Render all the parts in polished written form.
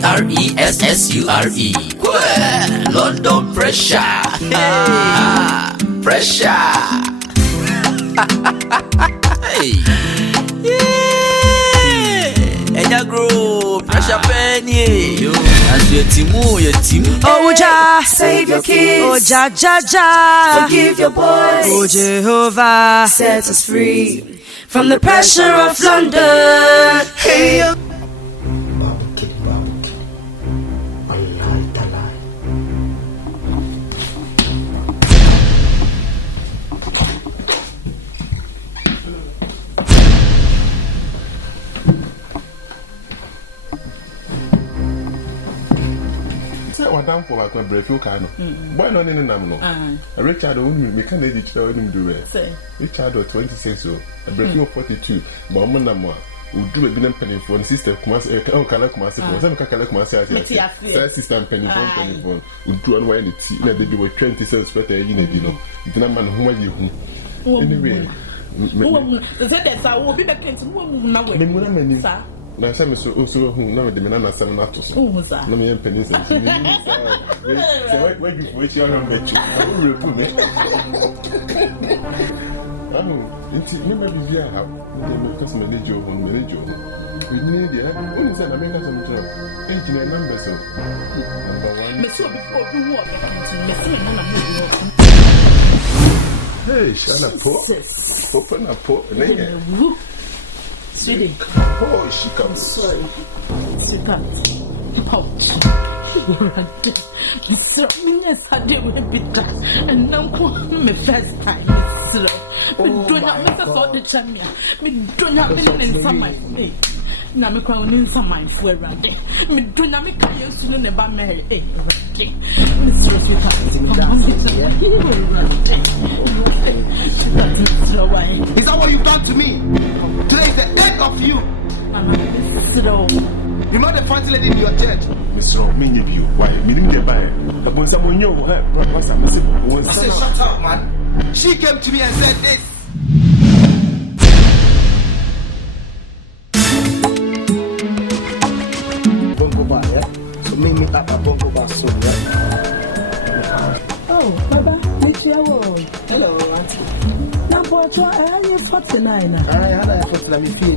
PRESSURE. London pressure. Pressure. Hey. Yeah. Enya grow. Pressure penny. Yo. As your team. Oh, Jah, save your kids. Oh, Jah, forgive your boys. Oh, Jehovah, set us free from the pressure of London. Hey. Down for like a break, you can. Why not in a number? Richard only me can edit your own do it. Richard 26 so a break 42. Mamma Namma would do a dinner penny phone sister. Oh, can I come as some collect myself? Sister penny phone would do one the tea. Let there be 20 cents better in a dinner. The number who are you? Anyway, that's I will be back into one now. Na shame so also hu na me de na asem na to so na me mpeni se so we you for you na me chi we repu me nti me ma bi via ha me because me lejo hu we need there only say na me ka so me tro engineer number so number 1 me so bi obi wo me see na na me hey shana po open up po na Sweetie. Oh, she comes. Sorry. Sweetheart. Pouch. Mr. Yes, I did with a bit that. And now, my first time, Mr. We do not make us all the champion. We do not believe in some my face. Now, me crown in some my foot around there. Me do not make a use to never marry. Mr. Sweetheart. Is that what you've done to me? Today is the end of you. You're not the first lady in your church. Mr. Many of you, why? Meaning the buyer. But when someone knew her, I said, shut up, man. She came to me and said this. Bongo bar, yeah? So make me tap a bongo bar soon, yeah? Oh, Baba, meet you. Hello, Auntie. Now, Porto, I have 49. I had a 49 feel,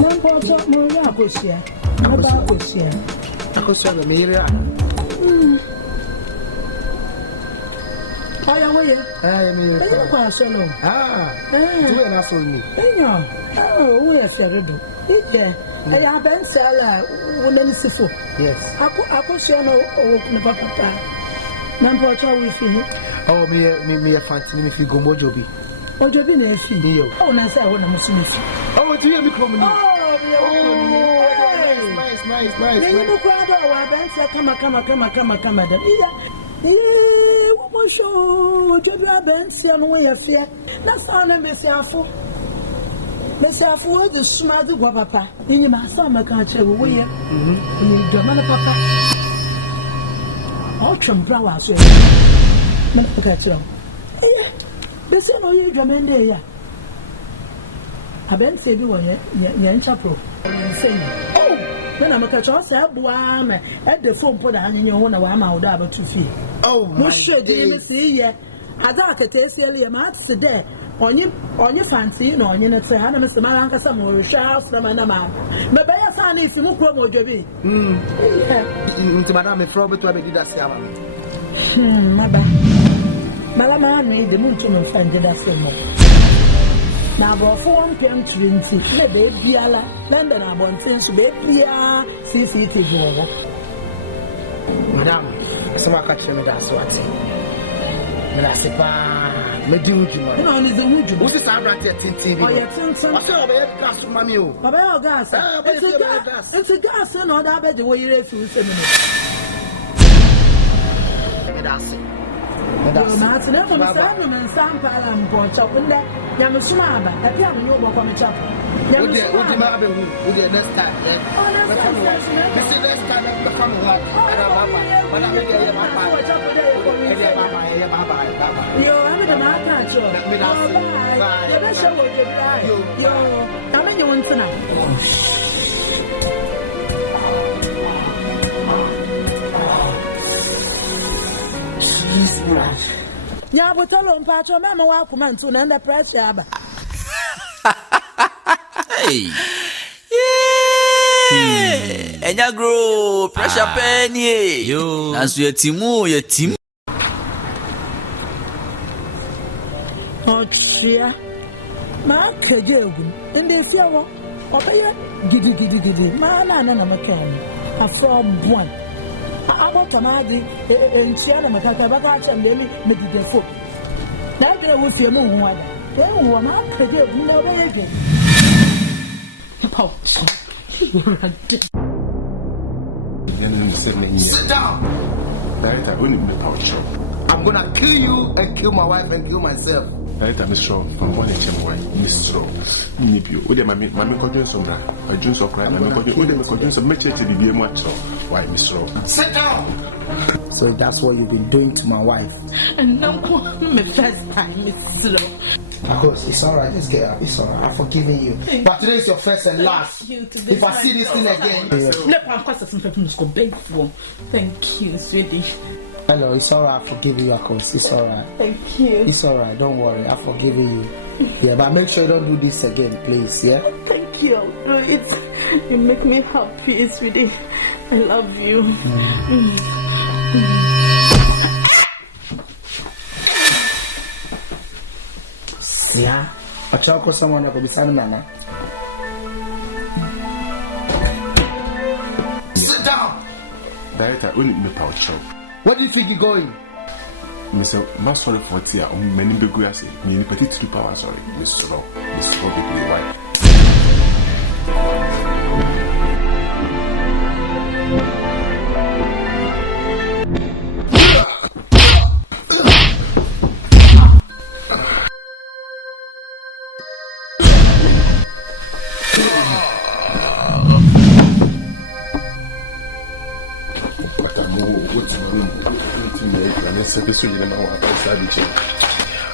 Now, Porto, Maria, Cosia. About Cosia. I could sell the Maria. I am here. I mean, solo. do an asshole me. Oh, we are terrible. Yeah, I have been seller, woman is so. Yes. I could share no open papa. Now, Porto, with you. Oh, me a fancy if you go mojobi. Oh, you've been a fee. Oh, and I say, when I'm assuming. Oh, do you have me come? Oh, nice. Then you look around our bands, come. Yeah, what show? Jabra bands, young way of fear. That's all I'm missing for. Let's have for the smart papa. In your master, my country, we are. You don't papa. Oh, Chumbra, so. Look at you. Yeah, they say no, you German day. Yeah, I been saying you were yan chapel. Oh, then I'm a catch us at the phone put on in your own. I'm out about 2 feet. Oh, no shit, didn't see ya. As I could taste earlier, Matt today. On your fancy, no, you're not saying, Mr. Malanka, some more shells from an amount. But by a son, if you move from what you be. To Madame Robert to have that. My bad. Malaman made the moon to my friend did that same. Now, for 4 p.m. to let the Biala, London, I want things to be clear, CCTV. Madame, someone catch me that sort. Melasipa, Meduju. You know, is the wood. What's this? I'm right at TV. Oh, yeah, I saw a gas from Mammy. About gas. It's a gas and all that bed the way you refuse. Martin, never Simon and Sam Palam for chopping that. Yamasumaba, a piano you walk on the chop. What the matter with the next time? Oh, that's the next time I'm becoming like. Yo, I'm the market. You're not sure what you're doing. Yo, I'm in your one tonight. Yeah, but tell them, Pacho, Mamma, welcome to the pressure. Hey. Yeah. Enya grow pressure penny. Yo. Nasu ye team. Oh, cheer. Ma kejegu. In the fiawo. Obey gidi. Ma na makan. A from one. About Tamadi and Chiana Mataka and Lily made the foot. Now there was your moon one. Then one out kejegu no way again. Sit down. I'm gonna kill you and kill my wife and kill myself. Director, Miss Shaw, from one HMY, Miss Shaw, Nipio, with the Mammy Codjons on that, a Junes of crime, Mammy Codjons of Mitchell to be much. Why, Miss Shaw? Sit down. So that's what you've been doing to my wife. And now, my first time is slow. Of course, it's alright, just get up. It's alright, I've forgiven you. But today is your first and last. If I see this thing again, thank you, sweetie. Hello, it's alright, I've forgiven you, of course. It's alright. Thank you. It's alright, don't worry, I've forgiven you. Yeah, but make sure you don't do this again, please, yeah? Thank you. You make me happy, sweetie. I love you. Yeah, I try to call someone that could be standing Nana. Sit down. Director, we need to make our job. Where do you think you're going? Mr. Sorry for tea, many big grassy, meaning petty 2 power, sorry, Mr. Row, Miss Row, the wife.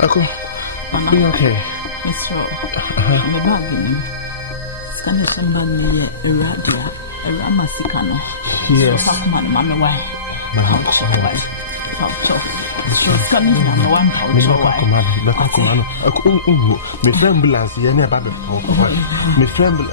Uncle, are you okay? Miss Rowe, I'm a bargain. Can you send me a radio, a ramasicano? Yes. Mamma, why? Me ambulance, you never me tremble.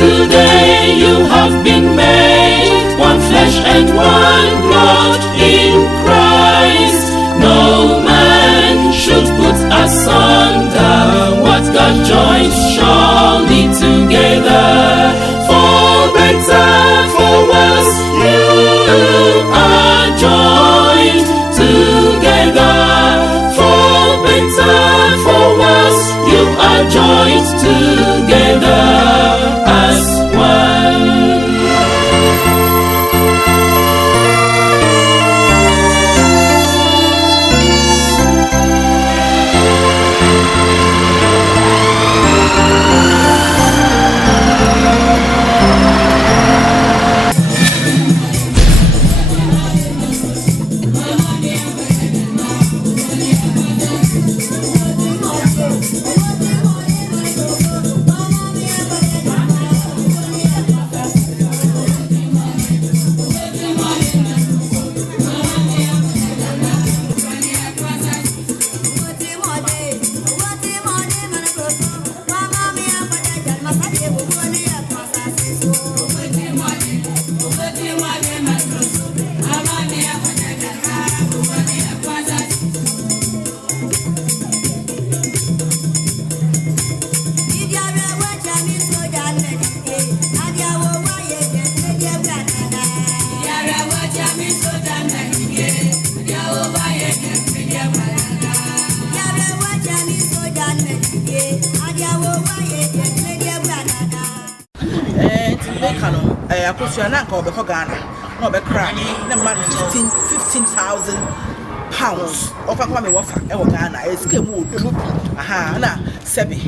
Today you have been made one flesh and one blood in Christ. No man should put asunder what God joins surely together. For better, for worse, you are joined together. For better, for worse, you are joined together. Akusiana ko be ko Ghana no be crack na man 15,000 pounds ofa kwa me wofa e wo Ghana e sika mu odu aha na sebe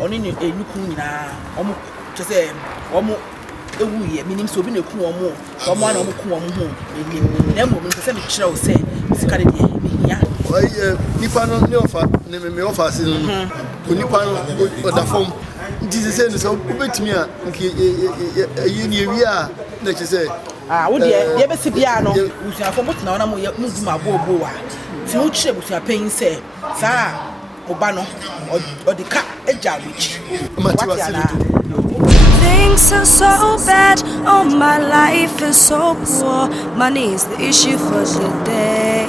oni ni enuku nyina omo to say omo ewu ye minim so bi na ku omo omo na omo ku omo ho minim na mo me se me kire o se sika de ye me hia nipa no ne ofa ne me ofa se no nipa no oda form this say no so betimi a nke ye ni ewi a na che say wo de ye be si bia no busuafo mo tena na mo ye mu ma bobo wa ti wo kire busuapan se sa oba no odika eja rich Things are so bad, oh my life is so poor. Money is the issue for today.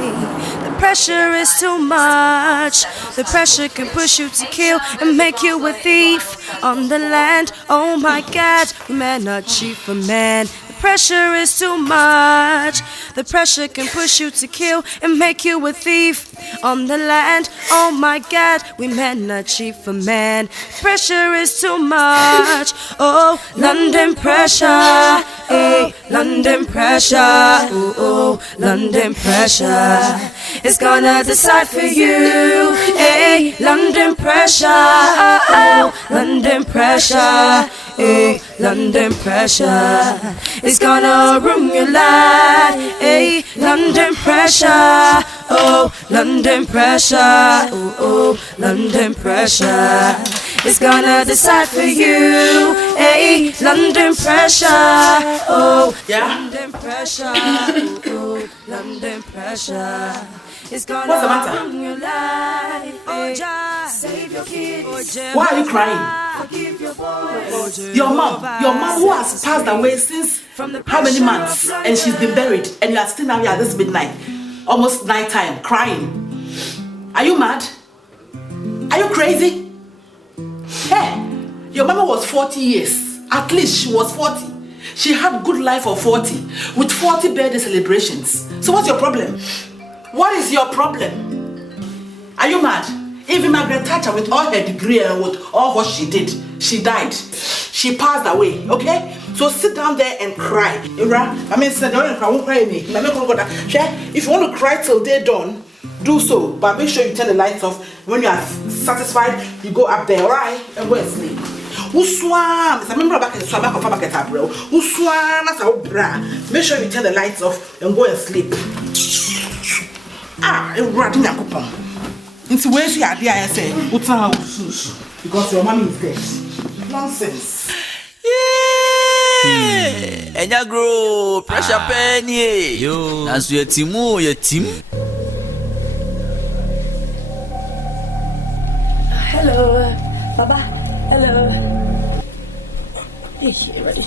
The pressure is too much. The pressure can push you to kill and make you a thief on the land. Oh my God, we men are cheap for men. The pressure is too much. The pressure can push you to kill and make you a thief on the land. Oh my God, we men are cheap for men. Pressure is too much. Oh, London pressure. Hey, London pressure. Oh, oh, London pressure. It's gonna decide for you. Hey, London pressure. Oh, oh, London pressure. Hey, London pressure. It's gonna ruin your life. Hey, London pressure. Oh, London pressure. Oh, oh, London pressure. It's gonna decide for you. Hey, London pressure. Oh, London pressure. Oh, oh, London pressure. It's gonna ruin your life. Oh, save your kids. Why are you crying? Forgive your boys. Your mom who has passed away since how many months, and she's been buried, and you are still now here at this midnight, almost night time, crying. Are you mad? Are you crazy? Hey, your mama was 40 years. At least she was 40. She had good life of 40 with 40 birthday celebrations. So what's your problem? What is your problem? Are you mad? Even Margaret Thatcher, with all her degree and with all what she did, she died. She passed away, okay? So sit down there and cry. I mean, I won't cry me. If you want to cry till day dawn, do so. But make sure you turn the lights off. When you are satisfied, you go up there, alright? And go and sleep. Uswan, I remember back in the swam back of Fabaketa, bro. Uswan, that's our bra. Make sure you turn the lights off and go and sleep. I'm running a coupon. It's where she had the ISA. Because your mommy is dead. Nonsense. Yeah. Enya grow pressure penny. Yo. Nasu ye team. Hello, Baba. Hello. Hey, ready?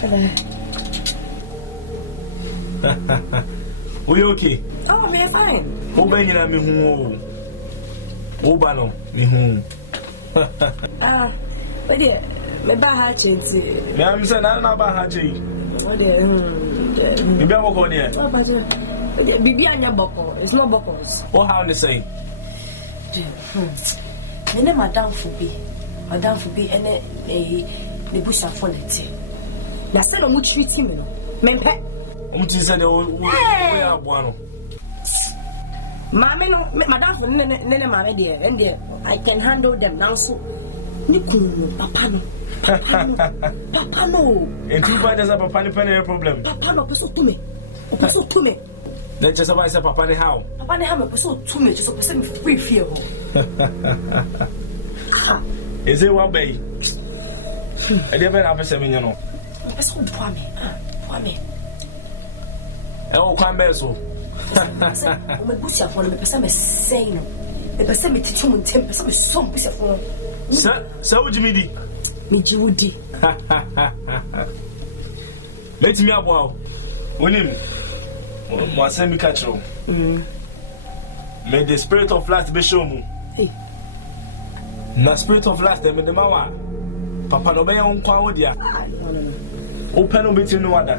Hello. Are you okay? Oh, I'm fine. Who been in me home? Who bano me home? But yeah, my bad change. Me am saying I don't know about Haji. Oh, dear. Me be walk on here. Oh, but Bibi anya boko. It's not bokos. What how they say? Me ne madam Fubi, and the bush are falling. Na say no mu treat me no. Mempe. Say the we are one. Mama no, madam for nene mama there, and there I can handle them now. So, Niku, papa no. And two brothers have a penny problem. Papa no, person to me. Then just about say papa ni how? Papa ni how me person to me, just person free fear. Is it what bay? I never have a 7 year old. Person poor me. Oh, come back so. Me bush ya for me person me say no. Me person me teach mu ntem person me so bush ya for. So would you me di? Me jiwudi. Let me abo. Onim. Mo say me catch you. May the spirit of last be show mu. Hey. Na spirit of last me the mawa. Papa no be ya nkwa wo dia. No. Open no between no other.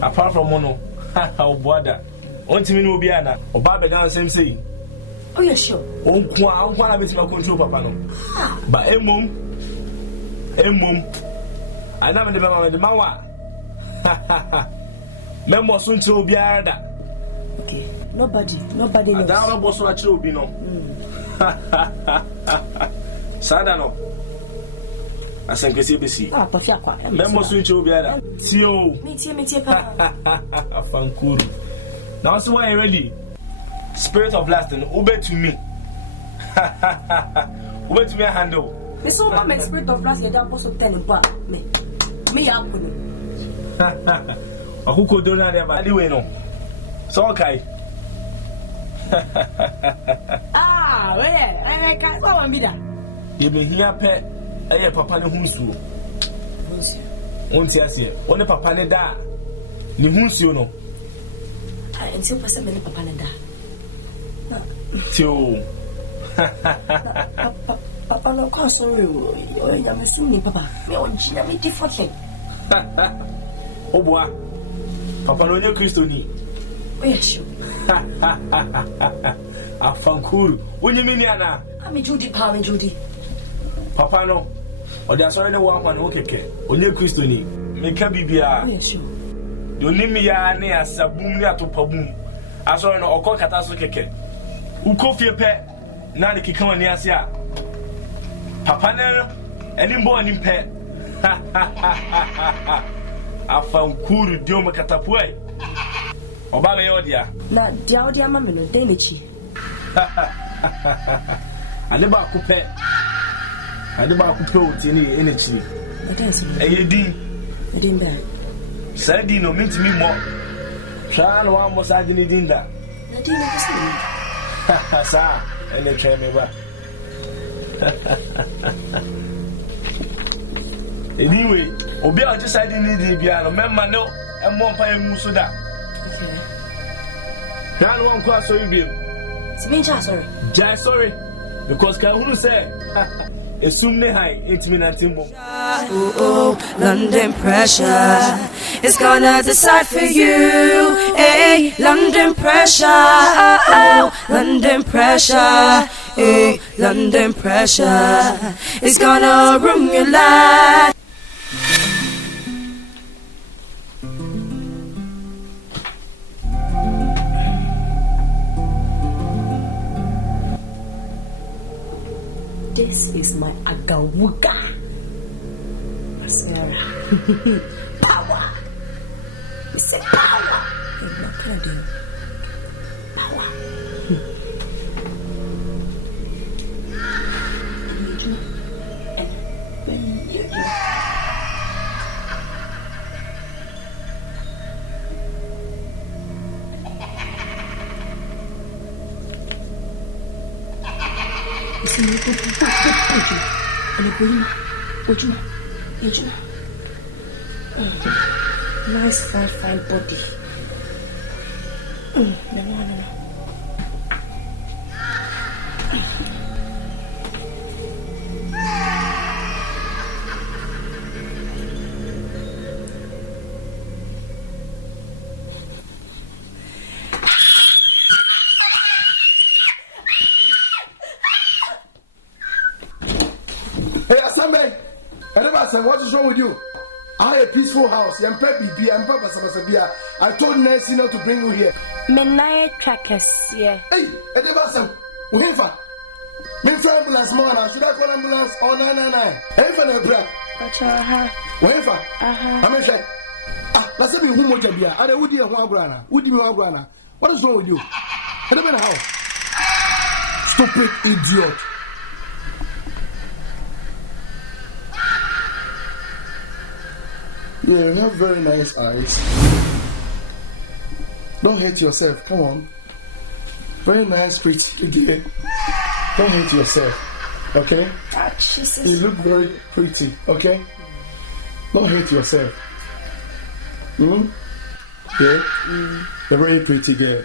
Apart from mono. How boda. Ontimi no obi ana. Oba be down same say. Oh yeah, sure. Onkwa na betima control papa no. Ba emom. Ana me the mawa. Memo so nti obi ara. Okay. Nobody knows. Ada wa boso achire obi no. Sada no. Asankesi besi. Ah, Prophetic kwa. Memo switch obiara. Tio. Me pa. Afankuru. Now so why ready? Spirit of last and obey to me. Obey to me handle. Me so ma me spirit of last year that apostle 10 ba. Me ya kunu. Akuko dona there ba anyway no. So okay. Ah, where? Kai so wan bi da. Ye be here pe eye papa ne hunsuo. Onti ase. One papa ne da. Ne hunsuo no. Ah, ensi pese me ne papa ne da. Tio. Papa no call sorry. Oh, ya me sim ni papa. Me on jina me different thing. Oboa. Papa no nye Kristo ni. Oh, yeah, sure. Afankuru. Wonye mini ana. Me Judy pa me Judy. Papa no. Odi asore ne wa kwa ne okeke. Onye Kristo ni. Me ka bibia. Oh, yeah, sure. Yo nimi ya ne asabum ne atopabum. Asore no okọ kata so keke. Uko fie pe na de keka wani ase a. Papa ne eni mbo ani pe. Afankuru dio me katapoi. Oba me yodia. Na dia odia ma me no dey mechi. Ade ba kupe. Ade ba kupe oti ni enechi. Eyedi. Edin da. Sadi no mintimi mo. Twa no wa mo sadi ni dinda. Na din no kusi. Sa, ene twa me ba. Anyway, obi a just sadi ni di bia no memma no emmo mpa emu so da. Okay. Kan won kwa so bi. Simincha sorry. Jai sorry because kan hunu say esum ne hai intimi na timbo. Oh, London pressure is gonna decide for you. Hey, London pressure. Oh, London pressure. Hey, London pressure is gonna ruin your life. This is my agawuga. I swear. Power. We say power. What can I do? Power. Nice fine body. No. Hey, Asambe! What is wrong with you? I have a peaceful house. I told Nancy not to bring you here. Menai trackers, yeah. Hey, Edebasam, Winfa. Minister ambulance, man. Should I call ambulance? Oh, 999. Hey, for the break. Winfa. I'm a check. Let's say who much beer. I would be a Wagrana. Would be Wagrana. What is wrong with you? How? Stupid idiot. Yeah, you have very nice eyes. Don't hate yourself. Come on. Very nice, pretty. Okay. Don't hate yourself. Okay? Jesus. You look very pretty. Okay? Don't hate yourself. Yeah? You're very pretty girl.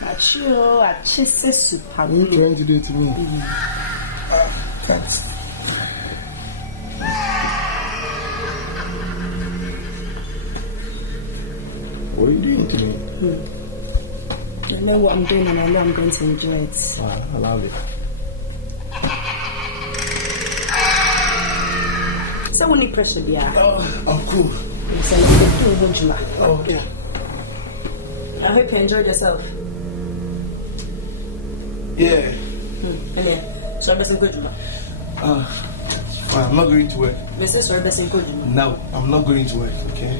What are you trying to do to me? Thanks. What are you doing to me? You know what I'm doing, and I know I'm going to enjoy it. Wow, I love it. So we need pressure, yeah. Oh, cool. Oh, yeah. I hope you enjoyed yourself. Yeah. And yeah, so I'm good. Fine. fine. I'm not going to work. No, I'm not going to work, okay?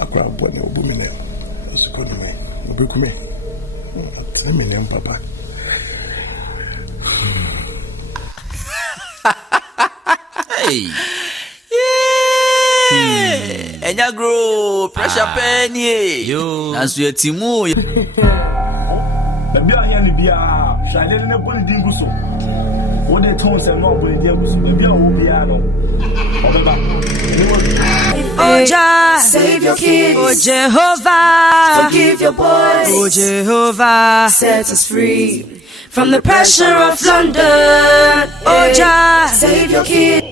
I can't put no woman. It's good to me. Book me. Tell me name, Papa. Hey. Enya grow pressure penny. Yo. Nasu yetimu. Baby ahia ni bia, shale ne boni dingu so. Wo de ton se no boni dingu so. Baby a wo bia no. Obeba. Oh Jah, save your kids. Oh Jehovah, forgive your boys. Oh Jehovah, set us free from the pressure of London. Oh Jah, save your kids.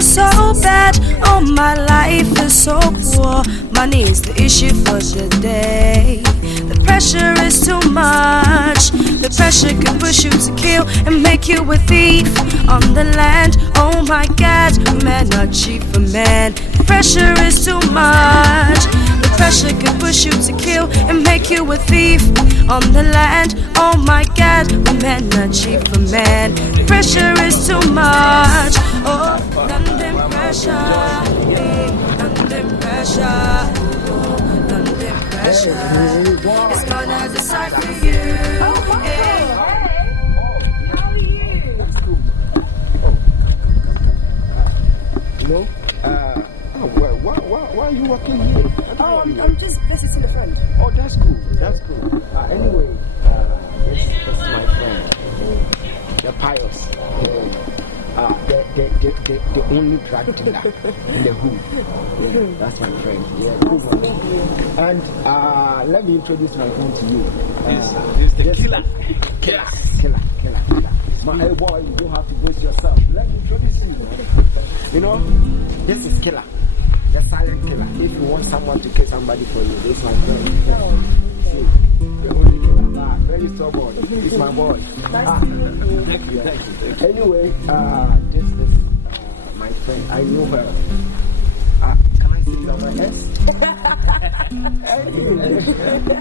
So bad, oh my life is so poor. Money is the issue for today. The pressure is too much. The pressure can push you to kill and make you a thief on the land. Oh my God, man are cheap for man. The pressure is too much. The pressure can push you to kill and make you a thief on the land. Oh my God, men are cheap for man. The pressure is too much. Oh, London pressure, London pressure, oh, London pressure. It's gonna decide for you. Hey. How are you? That's cool. You know, why are you working here? I'm just visiting a friend. Oh, that's cool. That's cool. Anyway, this is my friend, the Pious. The only drug dealer in the hood. Yeah, that's my friend. Yeah, cool. And let me introduce my friend to you. This the killer. My boy, you don't have to boast yourself. Let me introduce you. You know, this is Killer, the silent killer. If you want someone to kill somebody for you, this is my friend. See, the only killer, very stubborn. It's my boy. Thank you. Anyway, this is my friend. I know her. Can I see it on my S?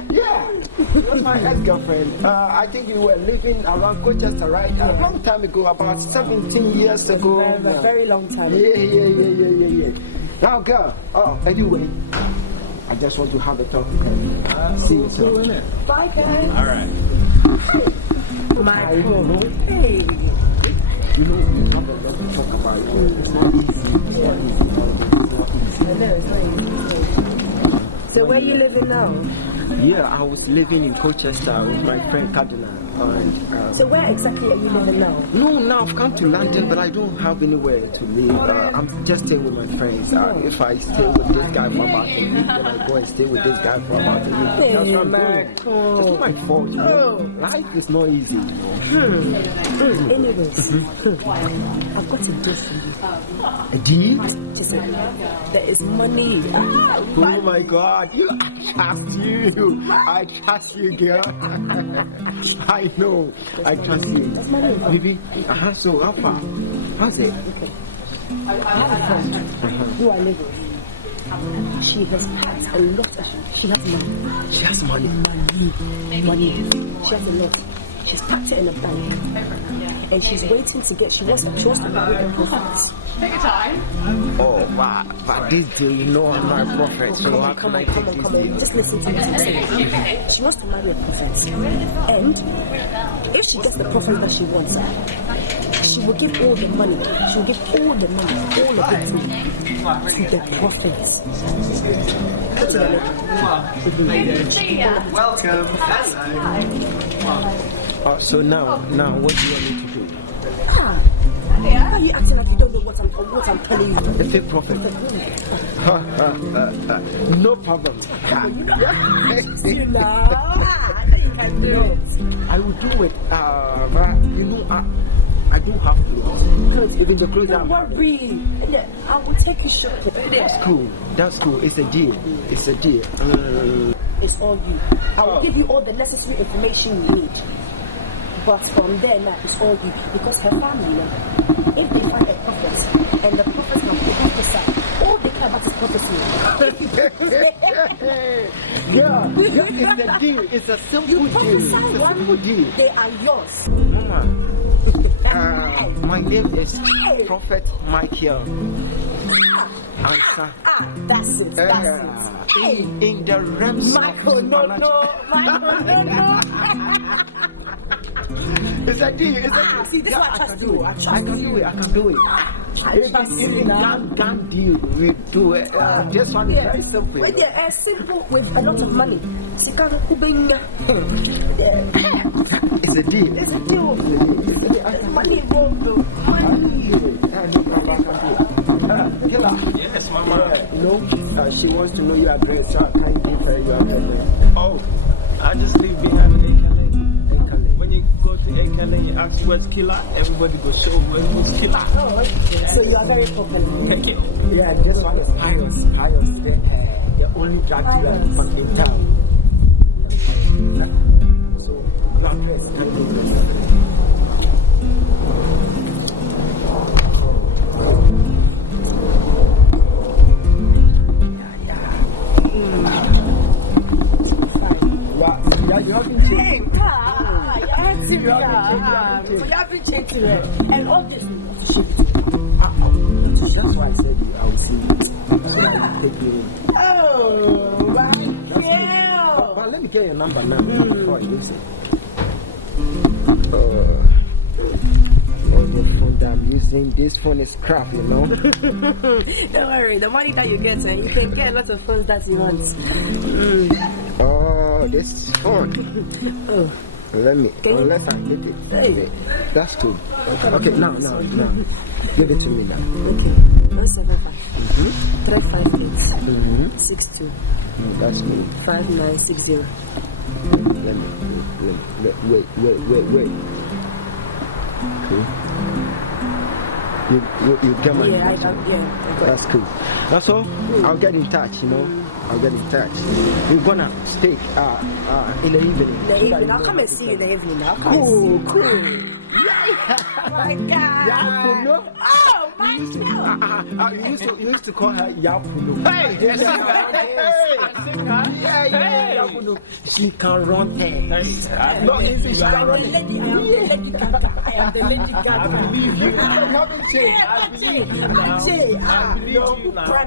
Yeah, that's my ex-girlfriend. I think we were living around Colchester, right? A long time ago, about 17 years ago. A very long time. Yeah. Now, girl. Anyway, I just want to have a talk. See you soon. Bye, guys. All right. Michael. Hey. You know, we have a lot to talk about. It's not easy. I know, it's very easy. So where are you living now? Yeah, I was living in Colchester with my friend Cardinal. And, so where exactly are you living now? No, now I've come to London, but I don't have anywhere to live. I'm just staying with my friends. If I stay with this guy for about a week, then I go and stay with this guy for about a week. Hey, that's what I'm doing. It's not my fault, you know. Life is not easy, you know. Anyways, I've got a deal for you. A deal? Just there is money. Oh my God, I trust you, girl. I know, I trust you. That's money. Baby, so how far? How's it? Okay. You are living. She has packed a lot. She has money. She has money. Money. She has a lot. She's packed it in a bag. And she's waiting to get. She wants to marry her prophet. Take your time. Oh, wow. But this deal, you know I'm not a prophet. So how can I take this deal? Just listen to me. She wants to marry a prophet. And if she gets the prophet that she wants, she will give all the money. She will give all the money, all of it to the prophets. Welcome. So now, what do you want me to do? Why are you acting like you don't know what I'm telling you? The fake prophet. No problem. You know, you can do it. I will do it. But you know, I do have clothes. Even the clothes Don't worry. I will take you shopping. That's cool. It's a deal. It's all you. I will give you all the necessary information you need. But from there now, it's all you. Because her family, if they find a prophet, and the prophet can prophesy, all they care about is prophecy. Yeah, it's a deal. It's a simple deal. They are yours. Mama, my name is Prophet Michael. Answer. That's it. In the realms Michael, no. It's a deal. See, this is what I trust you. I can do it. Even gang deal, we do it. This one is very simple. Simple with a lot of money. It's a deal. Money involved though. Killer. Yes, Mama. She wants to know your address, so I can't give her your address. Oh, I just live behind Ekale. When you go to Ekale, you ask where's Killer, everybody go show where's Killer. So you are very popular. Thank you. Yeah, this one is pious. The only drug dealer in town. So, your address, can you do this? You haven't changed. You haven't changed it. And all this. That's why I said I will see you. So I will take you. Oh, right. But let me get your number now before I use it. The phone that I'm using, this phone is crap, you know. Don't worry, the money that you get, you can get a lot of phones that you want. Oh, this phone. Let me, unless I hit it. Hey. That's cool. Okay, now. Give it to me now. Okay, 175 358 62. That's cool. 5960. Let me, wait. Okay. You get my yeah. That's cool. That's all. I'll get in touch, I'll get in touch. We're gonna speak in the evening. I'll come and see you in the evening. Cool. My God. Yapuno. Oh, my God. You used to call her Yapuno. Hey, yes, Yapuno. She can run things. Not easy. She can run things. I am the lady Gaga. I believe you. You haven't changed.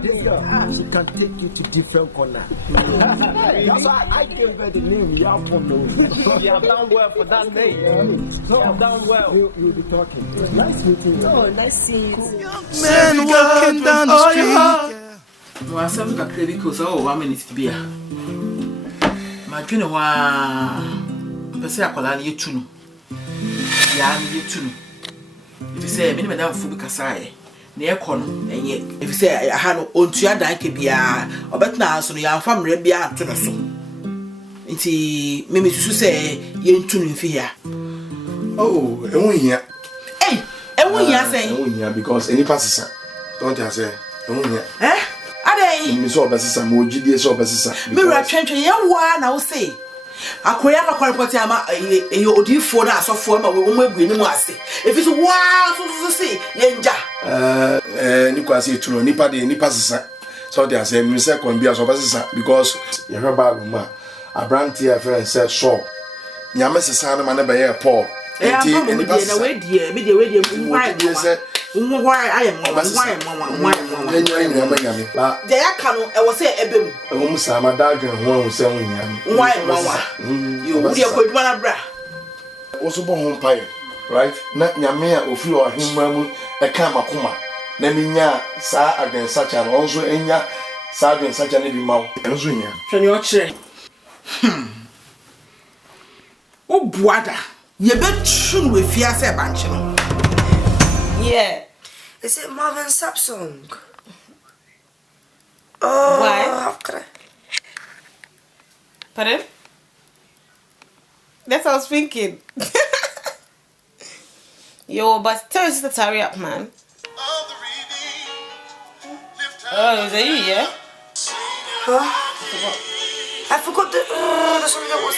This girl, she can take you to different corners. That's why I gave her the name Yapuno. You have done well for that name. You have done well. You'll be talking. Nice meeting you. Oh, nice seeing you. Man walking down the street. No, I said, look at because 1 minute to be here. My dream was Pessia Colani, you too. Yan, you too. If you say, Minnie Madame Fubicasai, near Con, and yet, if you say, I had on to your danke bia, or better now, so your family be out to the soul. Inti, Mimi to say, you too in fear. Oh, and we here. Hey, and we are saying, because any passes, don't I say, eh? Are they? Miss Obessa, more GDS Obessa. Mirror trench, young one, I will say. I could have a corporate ama a odi for us of former woman, we know I say. If it's wow, so see, yenja. Nikwasi true, nipa de nipa sisa. So they say me say kon bia so sisa because you hear about ma. Abranti a friend said so. Nyame sisa na ma be here Paul. Enti nipa na we die, me die why say why I am why they are cano I was say ebem. Wo say ma dadwen ho say wo nyame. Why you we dey ko dwana bra. Wo so bo ho mpae, right? Na nyame a ofiri ohimma mu e ka makoma. Na minya sa adensa cha no nso enya sa adensa cha ne bi mawo. Enso nya. Hwe ne o kire. O buada. Ye betru we fiase banche no. Yeah. Is it Marvin Sapp song? Oh, why? How could I? Pardon? That's what I was thinking. Yo, but tell us to hurry up, man. Oh, is that you, yeah? Huh? I forgot the song that was.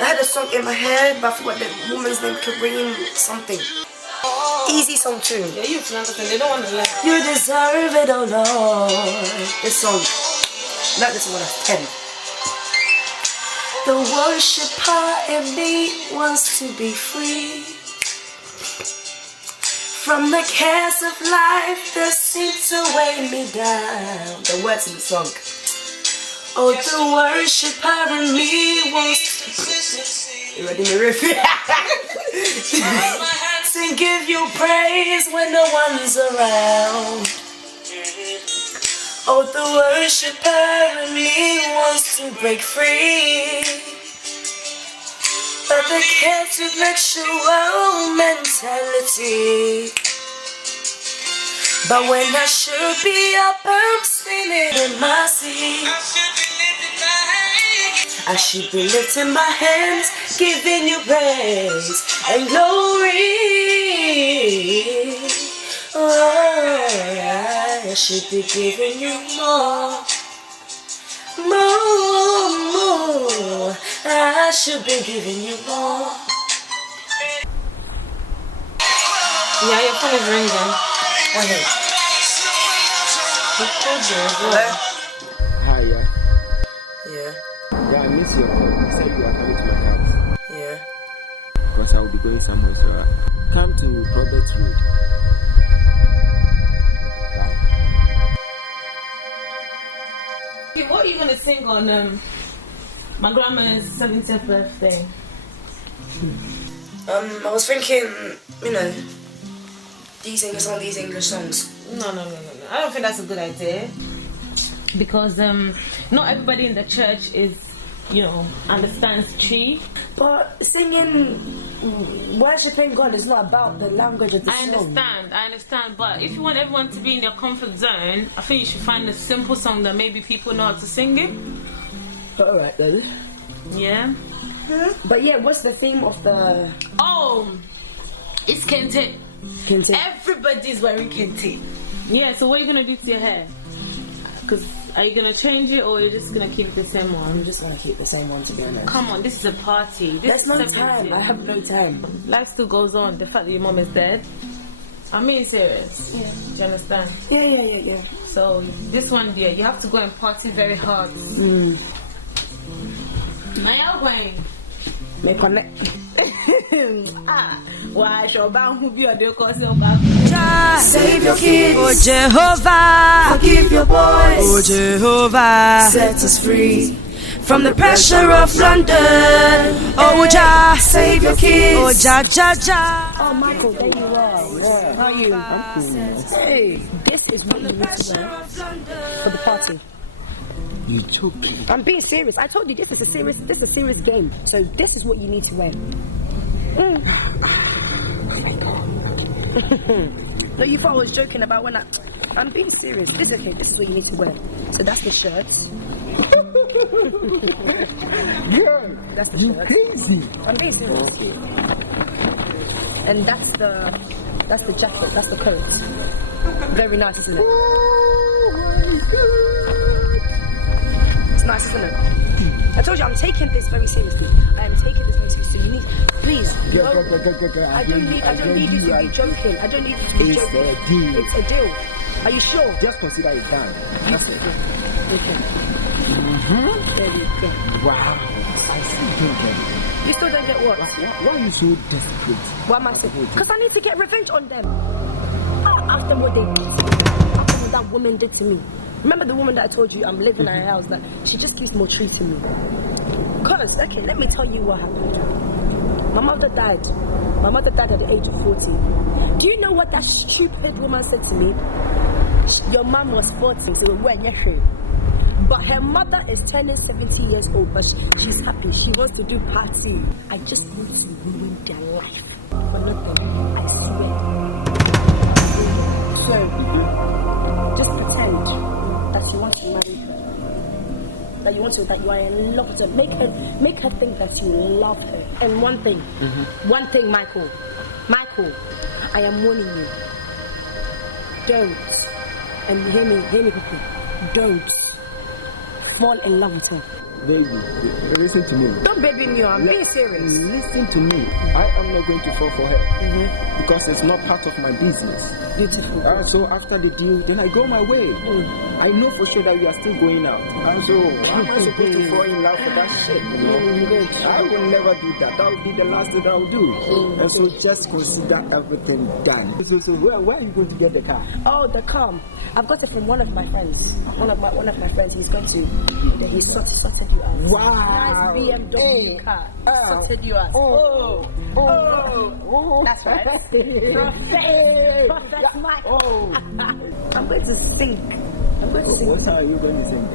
I had a song in my head, but I forgot the woman's name. Kareem something. Easy song too. Yeah, you understand. They don't want to learn. You deserve it, oh Lord. This song. Not this one. 10. The worshiper in me wants to be free from the cares of life that seem to weigh me down. The words in the song. Oh, the worshiper in me wants to. You ready, Marifi? To give you praise when no one's around. Oh, the worshiper in me wants to break free, but the kids with sexual mentality. But when I should be up, I'm spinning in my seat. I should be lifting my hands, giving you praise and glory. Oh, I should be giving you more. I should be giving you more. Yeah, your phone is ringing. Okay. Hi, yeah. Yeah. Yeah, I miss your call. You said you are coming to my house. Yeah. Because I will be going somewhere, so come to Robert Road. Okay, what are you going to sing on my grandma's 70th birthday? I was thinking, you know, these English songs. No. I don't think that's a good idea. Because not everybody in the church is, understands tree. But singing, worshipping God is not about the language of the song. I understand. But if you want everyone to be in their comfort zone, I think you should find a simple song that maybe people know how to sing it. Alright then. Yeah. But yeah, what's the theme of the... Oh, it's kente. Kente. Everybody's wearing kente. Yeah, so what are you going to do to your hair? Because are you going to change it or are you just going to keep the same one? I'm just going to keep the same one, to be honest. Come on, this is a party. There's no time. I have no time. Life still goes on. The fact that your mom is dead. I'm being serious. Yeah. Do you understand? Yeah. So this one, dear, you have to go and party very hard. Now going. Me connect. Why shall bound who be a deal cause of Save your kids, oh Jehovah. Forgive your boys, oh Jehovah. Set us free from the pressure of London. Oh Jah, save your kids. Oh Jah. Oh Michael, there you are. Yeah. How are you? I'm cool. Hey, this is what you need to wear for the party. You joking? I'm being serious. I told you this is a serious game. So this is what you need to wear. Oh my God. No, you thought I was joking about when I'm being serious. This is okay. This is what you need to wear. So that's the shirt. Girl, that's the you shirt. crazy. I'm being serious. And that's the jacket. That's the coat. Very nice, isn't it? Oh my God. It's nice, isn't it? I told you I'm taking this very seriously. I am taking this very seriously. You need, please. Girl, I don't need you to be joking. I don't need you to be joking. It's a deal. It's a deal. Are you sure? Just consider it done. That's it. Okay. There you go. Wow. I still don't get it. You still don't get what? Why are you so desperate? What am I saying? Because I need to get revenge on them. After what they did to me. After what that woman did to me. Remember the woman that I told you I'm living in her house, that she just keeps maltreating me. Because, okay, let me tell you what happened. My mother died. My mother died at the age of 40. Do you know what that stupid woman said to me? Your mom was 40, so when you're but her mother is turning 70 years old, but she's happy. She wants to do party. I just want to ruin their life for nothing. I swear. So, just pretend that you want to marry her. That you are in love with her. Make her think that you love her. And one thing, Michael, I am warning you. Don't, and hear me people, don't fall in love with her. Baby, listen to me. Don't baby me, I'm being serious. Listen to me. I am not going to fall for her because it's not part of my business. Beautiful. So after the deal, then I go my way. I know for sure that we are still going out. So how am I supposed to fall in love for that shit? I will never do that. That will be the last thing I will do. And so just consider everything done. So where are you going to get the car? Oh, the car. I've got it from one of my friends. One of my friends. He's going to. He sorted you out. Wow. Nice BMW car. Sorted you out. That's right. Prophet Mike. I'm going to sing. What song are you going to sing?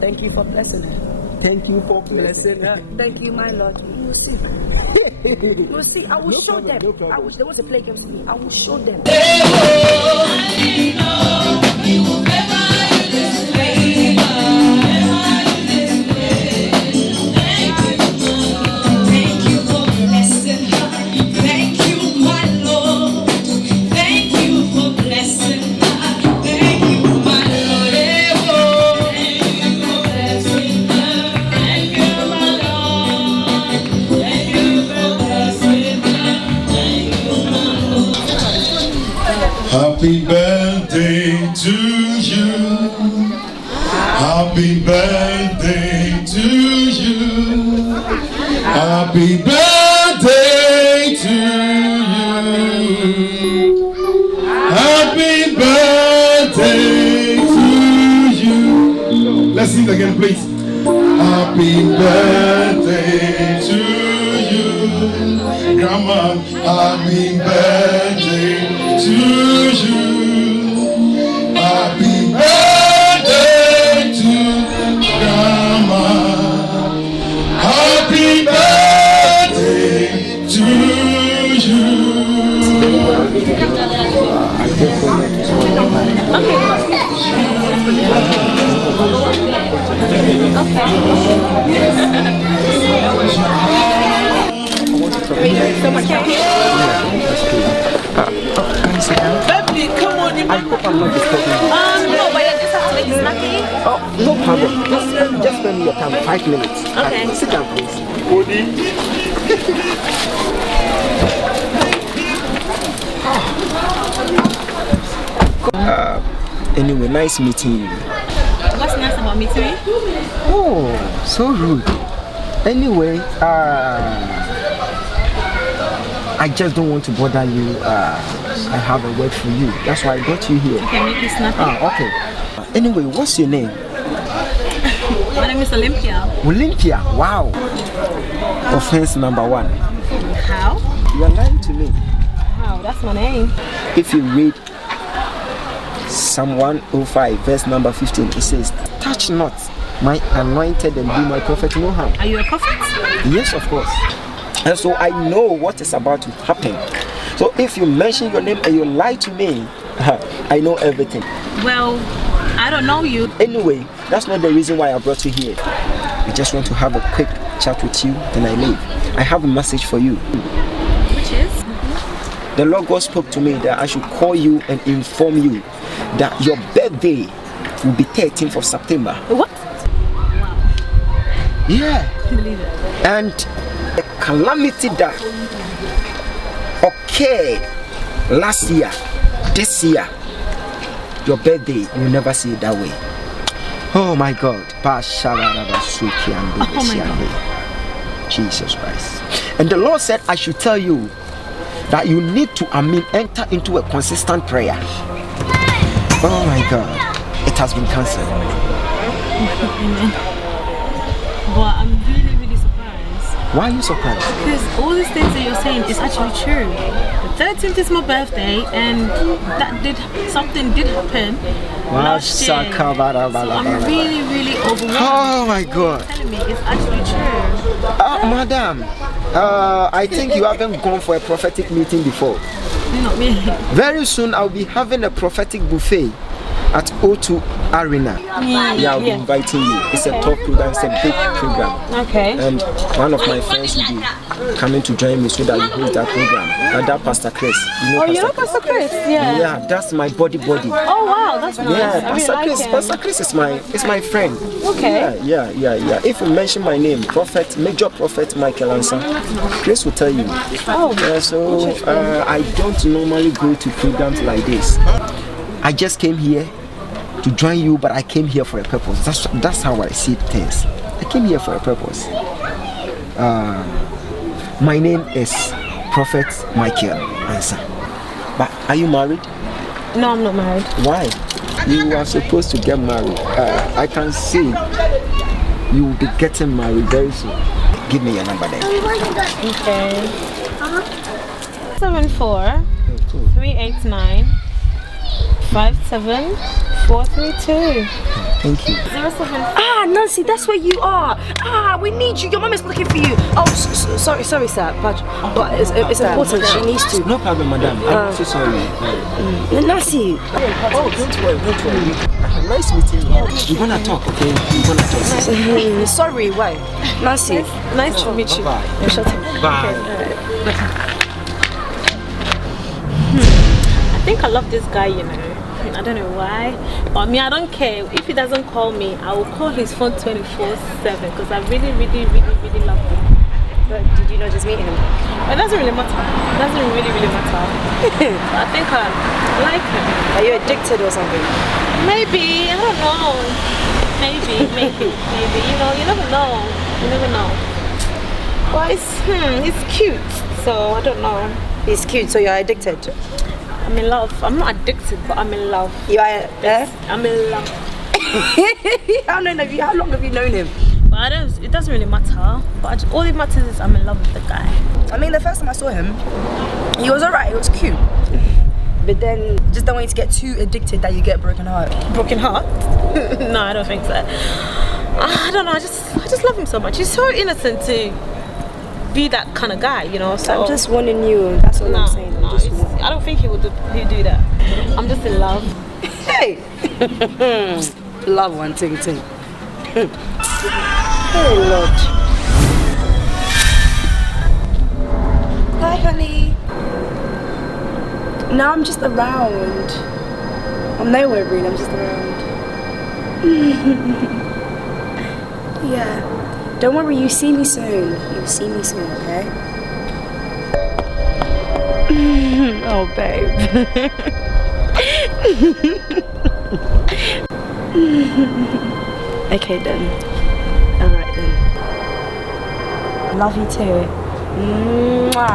Thank you for blessing her. Thank you for blessing her. Thank you, my Lord. You will see. You will see. I will show them. They want to play games with me. I will show them. Happy birthday to you. Happy birthday to you. Happy birthday to you. Happy birthday to you. Let's sing again, please. Happy birthday to you. Grandma, happy birthday to you. Happy birthday to Grandma. Happy birthday to you. So much happy. Baby, come on. I hope I'm not disturbing you. No, but I just have to make it snacky. Oh, no problem. Just spend your time, 5 minutes. Okay. Sit down, please. Anyway, nice meeting you. What's nice about meeting me? Oh, so rude. Anyway, I just don't want to bother you. I have a word for you. That's why I brought you here. Okay, make it snappy. Okay. Anyway, what's your name? My name is Olympia. Olympia, wow. Offense number 1. How? You are lying to me. How? That's my name. If you read Psalm 105, verse number 15, it says, touch not my anointed and do my prophet no harm. Are you a prophet? Yes, of course. And so I know what is about to happen. So if you mention your name and you lie to me, I know everything. Well, I don't know you. Anyway, that's not the reason why I brought you here. I just want to have a quick chat with you, then I leave. I have a message for you. Which is? The Lord God spoke to me that I should call you and inform you that your birthday will be 13th of September. What? Wow. Yeah. Believe it. And the calamity that occurred last year, this year, your birthday, you'll never see it that way. Oh my God. Jesus Christ. And the Lord said, I should tell you that you need to, enter into a consistent prayer. Oh my God. It has been cancelled. Amen. But I'm really, really surprised. Why are you surprised? Because all these things that you're saying is actually true. The 13th is my birthday, and something did happen last year. So I'm really, really overwhelmed. Oh my God. You're telling me it's actually true. Madam, I think you haven't gone for a prophetic meeting before. Not me. Very soon I'll be having a prophetic buffet at O2 Arena. Yeah, I'll be inviting you. It's a top program, it's a big program. Okay. And one of my friends will be coming to join me so that we host that program. And that Pastor Chris. You know Pastor Chris? Yeah. Yeah, that's my body. Oh wow, that's nice. Yeah, Pastor Chris is my friend. Okay. Yeah. If you mention my name, Major Prophet Michael Ansa, Chris will tell you. Oh. So I don't normally go to programs like this. I just came here to join you, but I came here for a purpose. That's how I see things. I came here for a purpose. My name is Prophet Michael Ansa. But are you married? No, I'm not married. Why? You are supposed to get married. I can see you will be getting married very soon. Give me your number then. Okay. 74 389 57432. Thank you. 07. Nancy, that's where you are. We need you. Your mom is looking for you. Oh, sorry, sir. But it's important. She needs to. No problem, madam. I'm so sorry. Nancy. Oh, don't worry. Nice meeting you. We're gonna talk, okay? We're gonna talk. Sorry, why? Nancy. Nice to meet you. Bye. Bye. I think I love this guy, you know. I don't know why, but I don't care. If he doesn't call me, I will call his phone 24/7 because I really, really, really, really love him. But did you not just meet him? It doesn't really matter. It doesn't really, really matter. I think I like him. Are you addicted or something? Maybe. I don't know. Maybe. You know, you never know. But it's cute. So I don't know. He's cute, so you're addicted. I'm in love. I'm not addicted, but I'm in love. You are? I'm in love. How long have you known him? But it doesn't really matter. But all it matters is I'm in love with the guy. I mean, the first time I saw him, he was alright. He was cute. But then, just don't want you to get too addicted that you get broken heart. Broken heart? No, I don't think so. I don't know. I just love him so much. He's so innocent to be that kind of guy, you know. So I'm just warning you. That's all I'm saying. I don't think he'd do that. I'm just in love. Hey, love one thing. Hey Lord. Hi, honey. No, I'm just around. I'm nowhere really. I'm just around. Yeah. Don't worry. You see me soon. Okay? Oh, babe. Okay, then. Alright, then. Love you too. Mwah. Bye.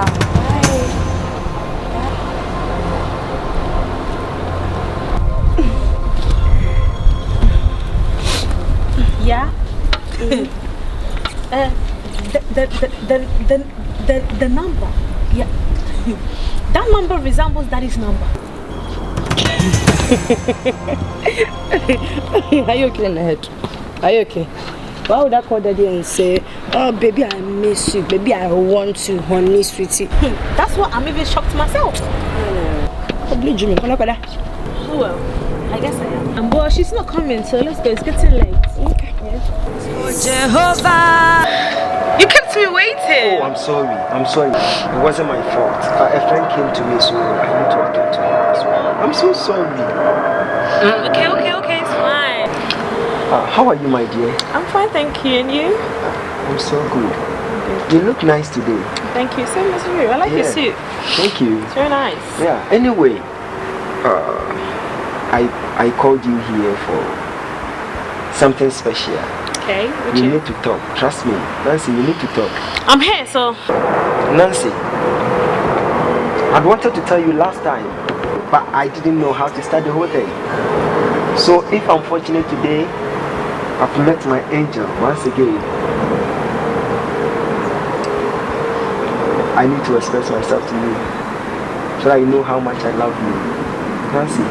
Yeah? The number. Yeah. That number resembles Daddy's number. Are you okay in the head? Are you okay? Why would I call Daddy and say, oh baby, I miss you, baby, I want you, honey, sweetie? That's what I'm even shocked myself. Oh well, I guess I am. Well, she's not coming, so let's go. It's getting late. Okay. Yeah. Jehovah, you kept me waiting. Oh, I'm sorry. It wasn't my fault. A friend came to me, so I need to attend to her as well. I'm so sorry. Okay, it's fine. How are you, my dear? I'm fine, thank you. And you? I'm so good. You look nice today. Thank you. Same as you. I like your suit. Thank you. It's very nice. Yeah. Anyway, I called you here for something special. Okay. We need to talk. Trust me, Nancy. We need to talk. I'm here, so. Nancy, I'd wanted to tell you last time, but I didn't know how to start the whole thing. So if I'm fortunate today, I've met my angel once again. I need to express myself to you so that you know how much I love you. Nancy,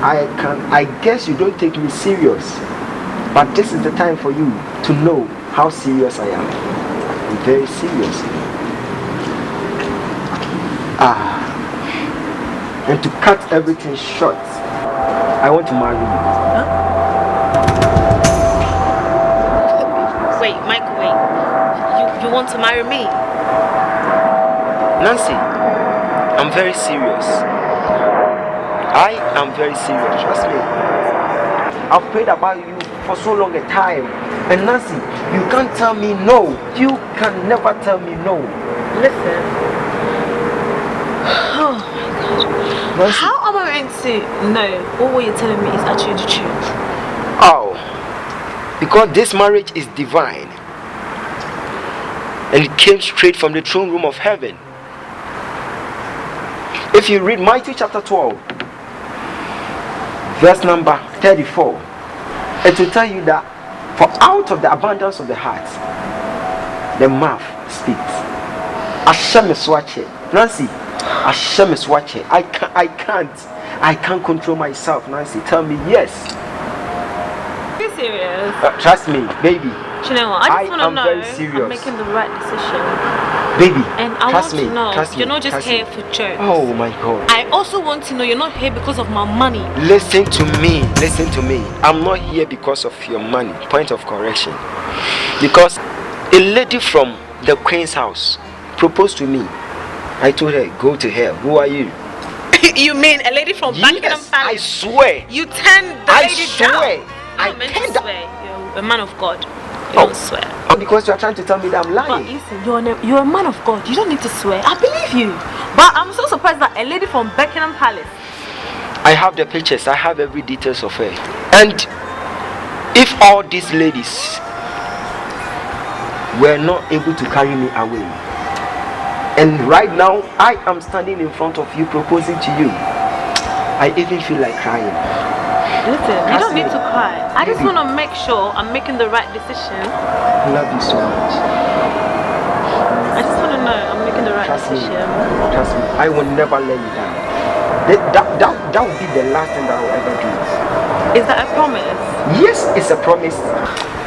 I guess you don't take me serious, but this is the time for you to know how serious I am. I'm very serious. And to cut everything short, I want to marry you. Huh? Wait, Michael, wait. You want to marry me? Nancy, I'm very serious. I am very serious, trust me. I've prayed about you for so long a time. And Nancy, you can't tell me no. You can never tell me no. Listen. Oh my God. Nancy. How am I going to know all what you're telling me is actually the truth? Oh, because this marriage is divine. And it came straight from the throne room of heaven. If you read Matthew chapter 12, verse number 34, it will tell you that for out of the abundance of the heart, the mouth speaks. Hashem is watching. Nancy, Hashem is watching. I can't control myself. Nancy, tell me yes. Are you serious? Trust me, baby. You know what? I just want to know very serious. I'm making the right decision. Baby, and I trust want me, to know trust you're me, not just trust here me. for jokes. Oh my God. I also want to know you're not here because of my money. Listen to me, listen to me. I'm not here because of your money. Point of correction. Because a lady from the Queen's house proposed to me. I told her, go to hell. Who are you? You mean a lady from Buckingham Palace? I swear. You turned the lady down. I meant to swear. You're a man of God. You don't swear. Because you're trying to tell me that I'm lying. But listen, you're a man of God. You don't need to swear. I believe you. But I'm so surprised that a lady from Buckingham Palace. I have the pictures. I have every details of her. And if all these ladies were not able to carry me away, and right now I am standing in front of you proposing to you, I even feel like crying. Listen, you don't need to cry. I just want to make sure I'm making the right decision. I love you so much. I just want to know I'm making the right decision. Trust me, I will never let you down. That will be the last thing that I will ever do. Is that a promise? Yes, it's a promise.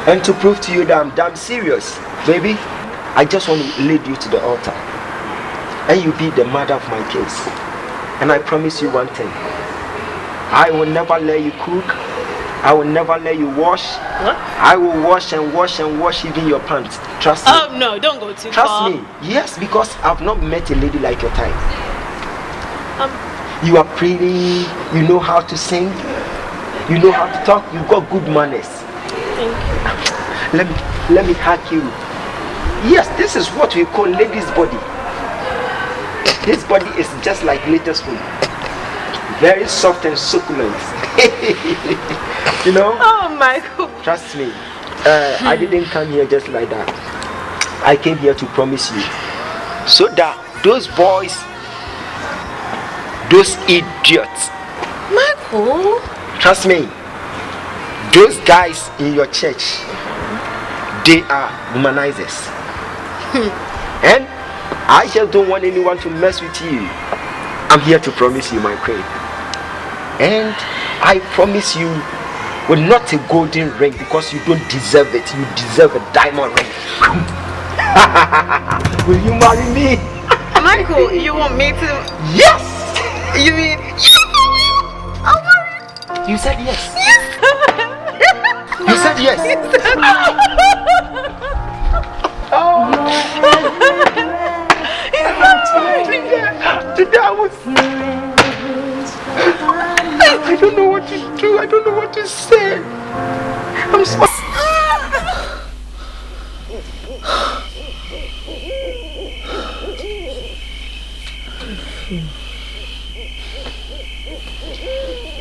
And to prove to you that I'm damn serious, baby, I just want to lead you to the altar. And you be the mother of my kids. And I promise you one thing. I will never let you cook. I will never let you wash. What? I will wash and wash and wash even your pants. Trust me. Oh no, don't go too far. Trust me. Yes, because I've not met a lady like your type. You are pretty. You know how to sing. You know how to talk. You've got good manners. Thank you. Let me hug you. Yes, this is what we call ladies' body. This body is just like latest food. Very soft and succulent. You know? Oh my God. Trust me. I didn't come here just like that. I came here to promise you. So that those boys, those idiots. Michael. Trust me. Those guys in your church, they are womanizers. And I just don't want anyone to mess with you. I'm here to promise you, my queen. And I promise you, well, not a golden ring because you don't deserve it. You deserve a diamond ring. Will you marry me? Michael, you want me to? Yes! You mean? I'll marry you. You said yes. Yes. You said yes. Oh. Today I was. I don't know what to do. I don't know what to say. I'm so.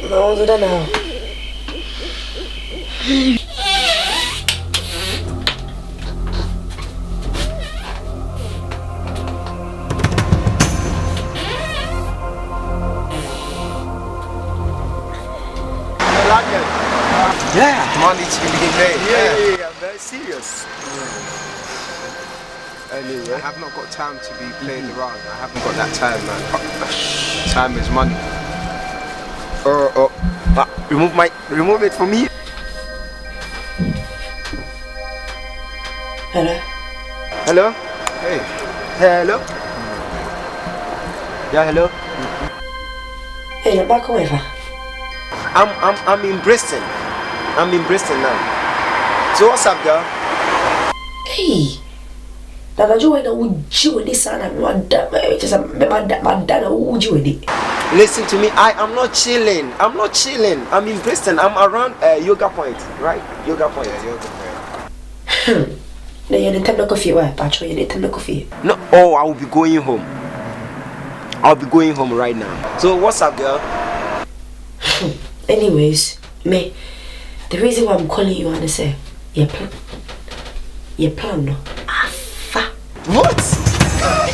No, do that now. Yeah, money to be made. Yeah, I'm very serious. Anyway, I have not got time to be playing around. I haven't got that time, man. Time is money. Remove it for me. Hello. Hello. Hey. Hello. Yeah, hello. Hey, you're back over. I'm in Bristol. I'm in Bristol now. So what's up, girl? Hey. Now you know who this and I'm Listen to me. I am not chilling. I'm not chilling. I'm in Bristol. I'm around Yoga Point, right? Yoga Point. Yeah, Yoga Point. No, you didn't have coffee. Why? Patrol, you didn't have coffee. No. Oh, I will be going home. I'll be going home right now. So what's up, girl? Anyways, me, the reason why I'm calling you and say your plan, no. What?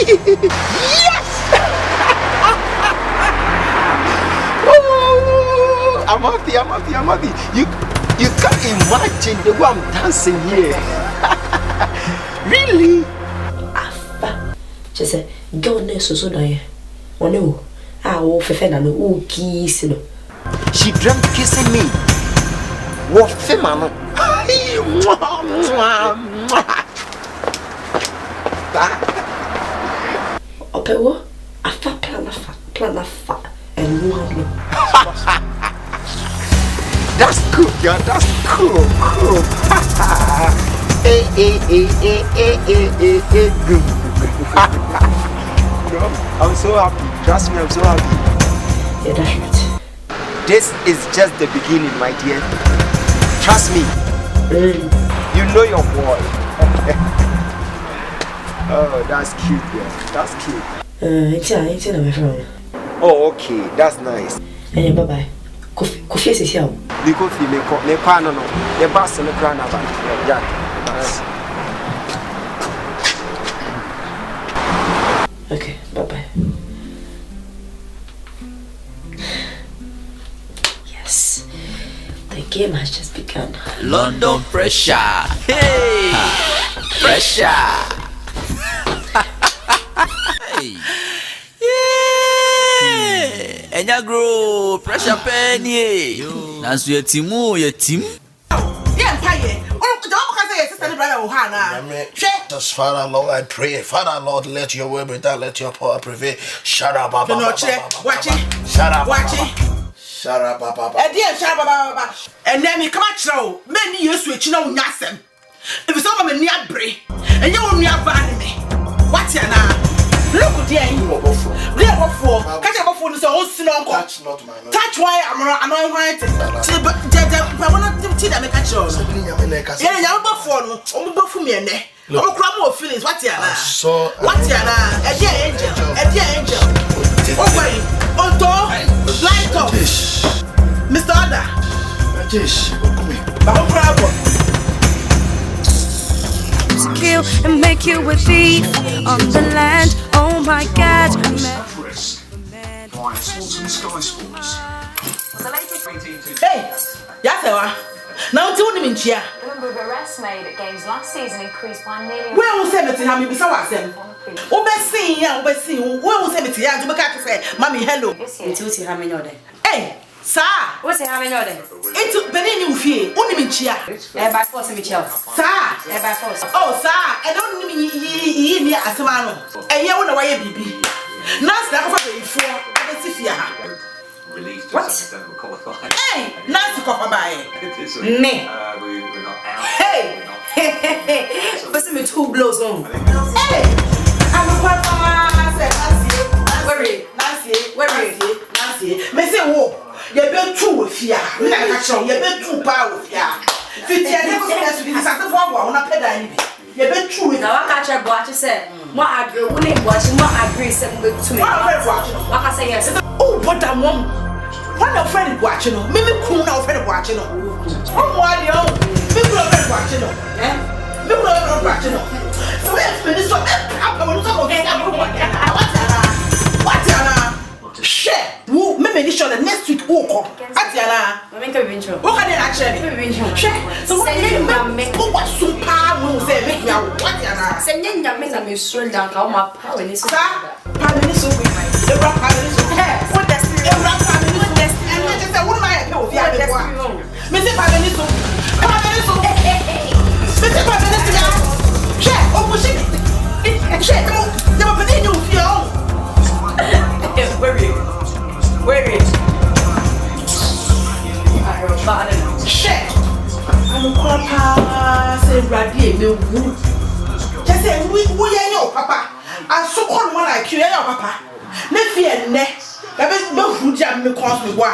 Yes! Oh, I'm happy. You can't imagine the way I'm dancing here. Really? She said, go on there, so die. Oh no, I will defend and oh kiss no. She dreamt kissing me. What female? Opewo, a fat plan a fat, and one. That's cool, girl. That's cool. Good. I'm so happy. Trust me, I'm so happy. Yeah, that's right. This is just the beginning, my dear. Trust me. You know your boy. Oh, that's cute, girl. That's cute. It's my friend. Oh, okay. That's nice. Hey, bye-bye. Coffee is here. The coffee, me no. The bus and the crown of Jack. Okay, bye-bye. Yes. The game has just begun. London pressure. Hey! Pressure. Hey! Yeah! Enya grow pressure penny. Nanso ye timu. Yeah, pay. Just Father Lord, I pray. Father Lord, let your will be done, let your power prevail. Shut up, Baba. Watch it. Shut up, Watch it. Shut up, Baba. And then me come at you. Many years switch no nyasem. If it's all me near bray, and you will near ban me. What's your name? Look at you. Real before. Catch up for the whole snow. Touch not my nose. Touch why I'm right. But I want to see that make a show. Yeah, you're before. For me and I'm crying more feelings. What's your name? What's your name? A dear angel. Oh, wait. Oh, door. Light up. Mr. Ada. I'm proud. To kill and make you a thief on the land. Oh my God. Hey, yes, now do them in chair. The number of arrests made at games last season increased by nearly. Where will 70 have me be so awesome? Obesing, where will 70 have to say, Mammy, hello. Hey, sir, What's it having on there? it's Benin Fee, only in chair. By force, Michelle. Sir, By force. oh, sir, I don't mean ye as a man. And you know why you be. Nas that over before I see fear. What? Hey, Nancy Copper by Me. Hey, What's me 2 blows on? hey, I'm a papa. Nancy. Me say, whoa, you bet 2 fear. Me like a show, you bet 2 power fear. 50 years ago, this is a 4 on a pedal. You be true. Now I catch a watch say. More agree. We need watch. More agree. Say to me. What I say yes. Oh, what a mom. What a friend watching. Maybe cool now friend watching. Oh, why you? Maybe a friend watching. Eh? Maybe a friend watching. So let's finish up. I'm going to go get what's that? Share. Who maybe this show the next week who come? Atiana. I mean, come intro. What can they actually? Share. So what you who was super who say make me what Atiana? Say nyanya me na me sure down ka my power ni so. Power ni so we. The rock power ni so. What destiny? The rock power ni so. Destiny. And just say what am I help you the boy? Me say power ni so. Power ni so. Me say power ni so. Share. Oh push it. Share. Come on. You have been in your fear. Where is? Shit! I'm papa say Brady me woo. Just say we your papa. I so call one like you your papa. Ne fear ne. That be no food jam me cause me wa.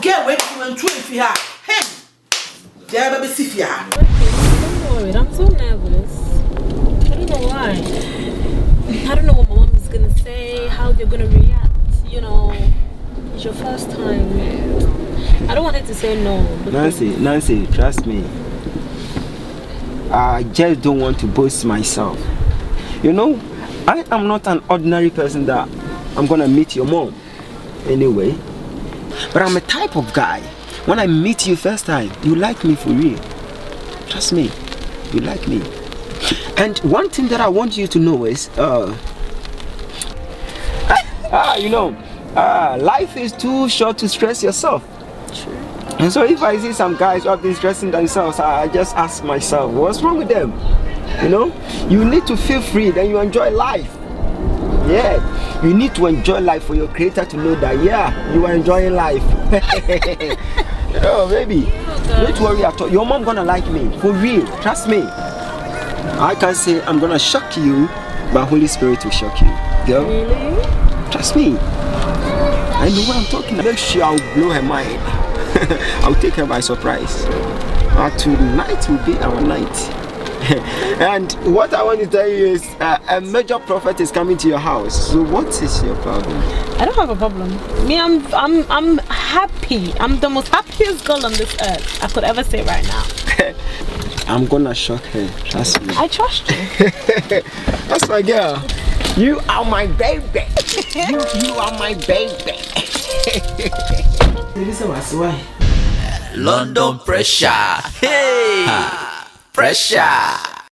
Get wait to and 2 if you have. Hey. There be see fear. Don't worry, I'm so nervous. I don't know why. I don't know what my mom is gonna say, how they're gonna react. You know, it's your first time. I don't want her to say no. Nancy, trust me. I just don't want to boast myself. You know, I am not an ordinary person that I'm gonna meet your mom anyway. But I'm a type of guy. When I meet you first time, you like me for real. Trust me, you like me. And one thing that I want you to know is, life is too short to stress yourself. True. And so if I see some guys who have been stressing themselves, I just ask myself, what's wrong with them? You know, you need to feel free, then you enjoy life. Yeah, you need to enjoy life for your creator to know that, yeah, you are enjoying life. Oh, baby, don't worry at all. Your mom gonna like me, for real, trust me. I can say I'm gonna shock you, but Holy Spirit will shock you. Girl, really? Trust me. I know what I'm talking about. Make sure I'll blow her mind. I'll take her by surprise. Tonight will be our night. And what I want to tell you is a major prophet is coming to your house. So what is your problem? I don't have a problem. Me, I'm happy. I'm the most happiest girl on this earth I could ever say right now. I'm gonna shock her. Trust me. I trust you. That's my girl. You are my baby. You are my baby. London pressure. Hey, pressure.